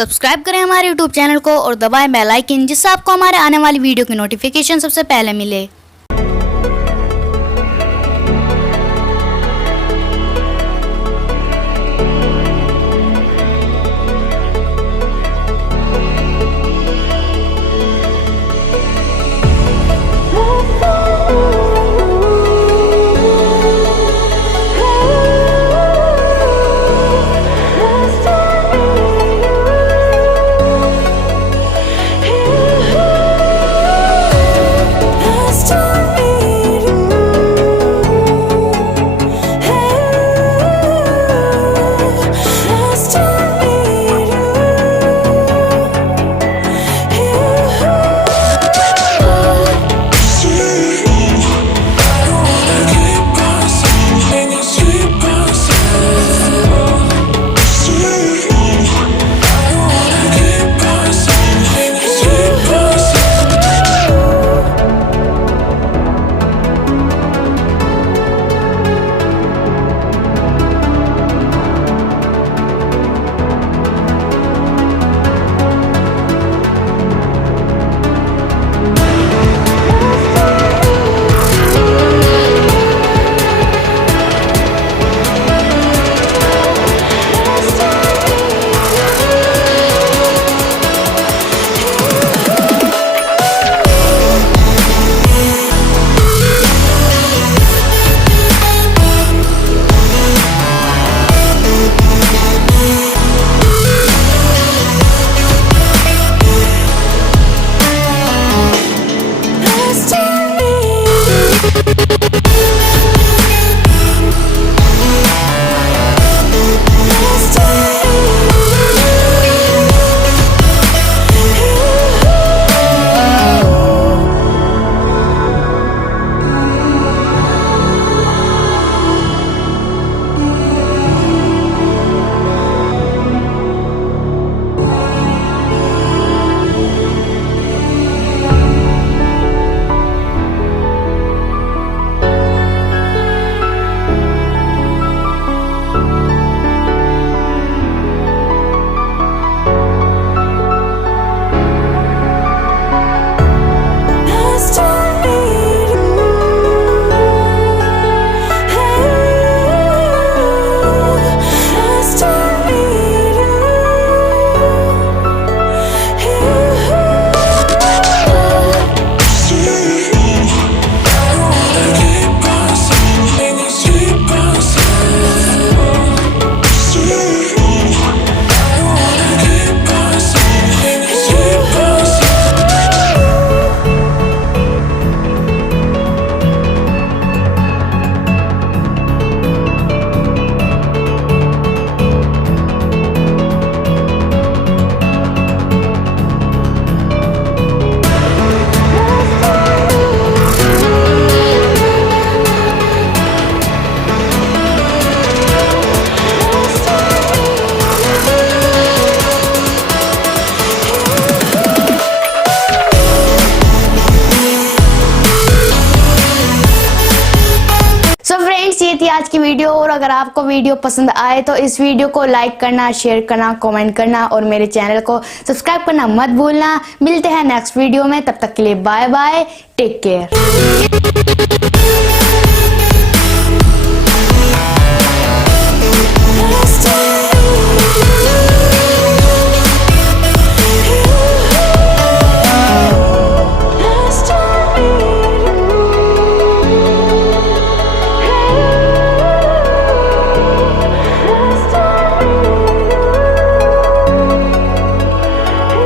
Subscribe करें हमारे YouTube channel को और दबाएं बेल आइकन, जिससे आपको हमारे आने वाली वीडियो की नोटिफिकेशन सबसे पहले मिले। ये थी आज की वीडियो, और अगर आपको वीडियो पसंद आए तो इस वीडियो को लाइक करना, शेयर करना, कमेंट करना और मेरे चैनल को सब्सक्राइब करना मत भूलना। मिलते हैं नेक्स्ट वीडियो में, तब तक के लिए बाय बाय, टेक केयर।